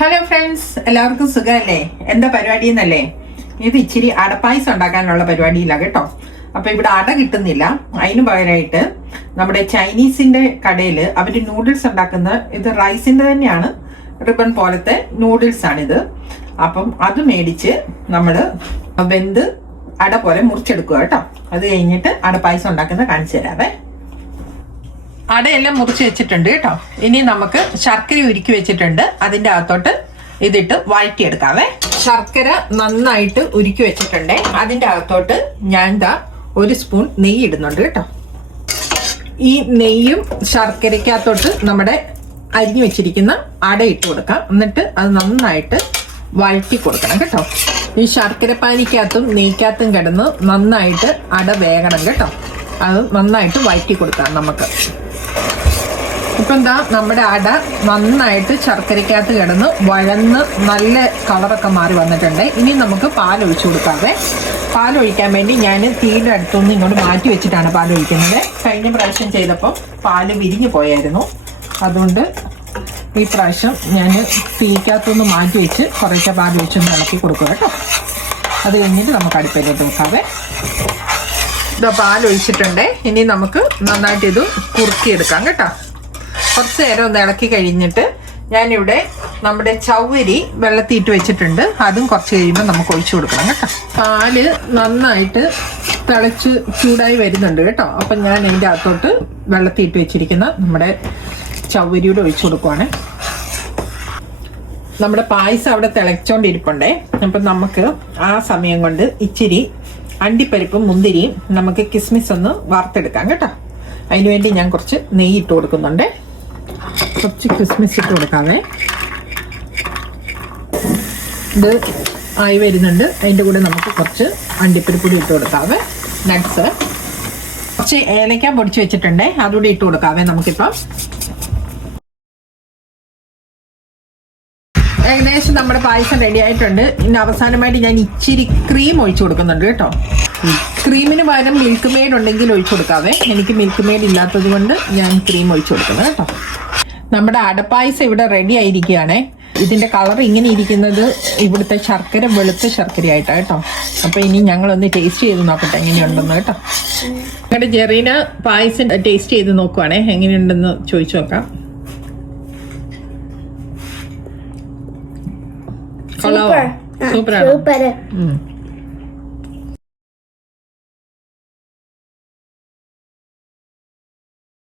Hello friends, എല്ലാവർക്കും സുഖമല്ലേ? എന്താ പരിപാടി എന്നല്ലേ? ഇത് ഇച്ചിരി അടപ്പായസം ഉണ്ടാക്കാനുള്ള പരിപാടിയില്ല കേട്ടോ. അപ്പൊ ഇവിടെ അട കിട്ടുന്നില്ല. അതിന് പകരമായിട്ട് നമ്മുടെ ചൈനീസിന്റെ കടയിൽ അവര് നൂഡിൽസ് ഉണ്ടാക്കുന്ന ഇത് റൈസിന്റെ തന്നെയാണ്, റിബൺ പോലത്തെ നൂഡിൽസ് ആണിത്. അപ്പം അത് മേടിച്ച് നമ്മള് വെന്ത് അട പോലെ മുറിച്ചെടുക്കുക കേട്ടോ. അത് കഴിഞ്ഞിട്ട് അടപ്പായസം ഉണ്ടാക്കുന്ന കാണിച്ചു തരാവേ. അടയെല്ലാം മുറിച്ച് വെച്ചിട്ടുണ്ട് കേട്ടോ. ഇനി നമുക്ക് ശർക്കര ഉരുക്കി വെച്ചിട്ടുണ്ട്, അതിൻ്റെ അകത്തോട്ട് ഇതിട്ട് വഴറ്റിയെടുക്കാവേ. ശർക്കര നന്നായിട്ട് ഉരുക്കി വെച്ചിട്ടുണ്ട്. അതിൻ്റെ അകത്തോട്ട് ഞാൻ ഒരു സ്പൂൺ നെയ്യ് ഇടുന്നുണ്ട് കേട്ടോ. ഈ നെയ്യും ശർക്കരയ്ക്കകത്തോട്ട് നമ്മുടെ അരിഞ്ഞു വെച്ചിരിക്കുന്ന അട ഇട്ട് കൊടുക്കാം. എന്നിട്ട് അത് നന്നായിട്ട് വഴറ്റി കൊടുക്കണം കേട്ടോ. ഈ ശർക്കര പാനിക്കകത്തും നെയ്ക്കകത്തും കിടന്ന് നന്നായിട്ട് അട വേകണം കേട്ടോ. അത് നന്നായിട്ട് വഴറ്റി കൊടുക്കാം നമുക്ക്. ഇപ്പം എന്താ നമ്മുടെ അട നന്നായിട്ട് ശർക്കരയ്ക്കകത്ത് കിടന്ന് വഴന്ന് നല്ല കളറൊക്കെ മാറി വന്നിട്ടുണ്ട്. ഇനി നമുക്ക് പാലൊഴിച്ചു കൊടുക്കാവേ. പാലൊഴിക്കാൻ വേണ്ടി ഞാൻ തീയുടെ അടുത്തൊന്ന് ഇങ്ങോട്ട് മാറ്റി വെച്ചിട്ടാണ് പാലൊഴിക്കുന്നത്. കഴിഞ്ഞ പ്രാവശ്യം ചെയ്തപ്പോൾ പാല് വിരിഞ്ഞു പോയായിരുന്നു. അതുകൊണ്ട് ഈ പ്രാവശ്യം ഞാൻ തീക്കകത്തൊന്ന് മാറ്റി വെച്ച് കുറേശ്ശെ പാലൊഴിച്ചൊന്ന് ഇളക്കി കൊടുക്കുക കേട്ടോ. അത് കഴിഞ്ഞിട്ട് നമുക്ക് അടുപ്പിലോട്ട് വെക്കാവേ. ഇതാ പാലൊഴിച്ചിട്ടുണ്ട്. ഇനി നമുക്ക് നന്നായിട്ട് ഇത് കുറുക്കിയെടുക്കാം കേട്ടോ. കുറച്ച് നേരം ഒന്ന് ഇളക്കി കഴിഞ്ഞിട്ട് ഞാനിവിടെ നമ്മുടെ ചവ്വരി വെള്ളത്തിയിട്ട് വെച്ചിട്ടുണ്ട്. അതും കുറച്ച് കഴിയുമ്പോൾ നമുക്ക് ഒഴിച്ചു കൊടുക്കണം കേട്ടോ. പാല് നന്നായിട്ട് തിളച്ച് ചൂടായി വരുന്നുണ്ട് കേട്ടോ. അപ്പം ഞാൻ അതിൻ്റെ അകത്തോട്ട് വെള്ളത്തിയിട്ട് വെച്ചിരിക്കുന്ന നമ്മുടെ ചവ്വരിയുടെ ഒഴിച്ചു കൊടുക്കുവാണ്. നമ്മുടെ പായസം അവിടെ തിളച്ചോണ്ടിരിപ്പുണ്ടേ. അപ്പം നമുക്ക് ആ സമയം കൊണ്ട് ഇച്ചിരി അണ്ടിപ്പരിപ്പും മുന്തിരിയും നമുക്ക് കിസ്മിസ് ഒന്ന് വറുത്തെടുക്കാം കേട്ടോ. അതിനുവേണ്ടി ഞാൻ കുറച്ച് നെയ്യ് ഇട്ട് കൊടുക്കുന്നുണ്ട്. കുറച്ച് കിസ്മിസ് ഇട്ട് കൊടുക്കാവേ. ഇത് ആയി വരുന്നുണ്ട്. അതിൻ്റെ കൂടെ നമുക്ക് കുറച്ച് അണ്ടിപ്പരിപ്പൊടി ഇട്ട് കൊടുക്കാവേ. നട്ട്സ് കുറച്ച് ഏലക്ക പൊടിച്ച് വെച്ചിട്ടുണ്ട്, അതുകൂടി ഇട്ട് കൊടുക്കാവേ നമുക്കിപ്പം. ഏകദേശം നമ്മുടെ പായസം റെഡി ആയിട്ടുണ്ട്. ഇനി അവസാനമായിട്ട് ഞാൻ ഇച്ചിരി ക്രീം ഒഴിച്ചു കൊടുക്കുന്നുണ്ട് കേട്ടോ. ക്രീമിന് പകരം മിൽക്ക് മെയ്ഡ് ഉണ്ടെങ്കിൽ ഒഴിച്ചു കൊടുക്കാവേ. എനിക്ക് മിൽക്ക് മെയ്ഡ് ഇല്ലാത്തത് കൊണ്ട് ഞാൻ ക്രീം ഒഴിച്ചു കൊടുക്കുന്നത് കേട്ടോ. നമ്മുടെ അടപ്പായസം ഇവിടെ റെഡി ആയിരിക്കുകയാണ്. ഇതിന്റെ കളർ ഇങ്ങനെ ഇരിക്കുന്നത് ഇവിടുത്തെ ശർക്കര വെളുത്ത ശർക്കരയായിട്ടാണ് കേട്ടോ. അപ്പൊ ഇനി ഞങ്ങളൊന്ന് ടേസ്റ്റ് ചെയ്ത് നോക്കട്ടെ എങ്ങനെയുണ്ടെന്ന് കേട്ടോ. ഞങ്ങളുടെ ജെറീന പായസം ടേസ്റ്റ് ചെയ്ത് നോക്കുവാണേ, എങ്ങനെയുണ്ടെന്ന് ചോദിച്ചു നോക്കാം. സൂപ്പറാണ്.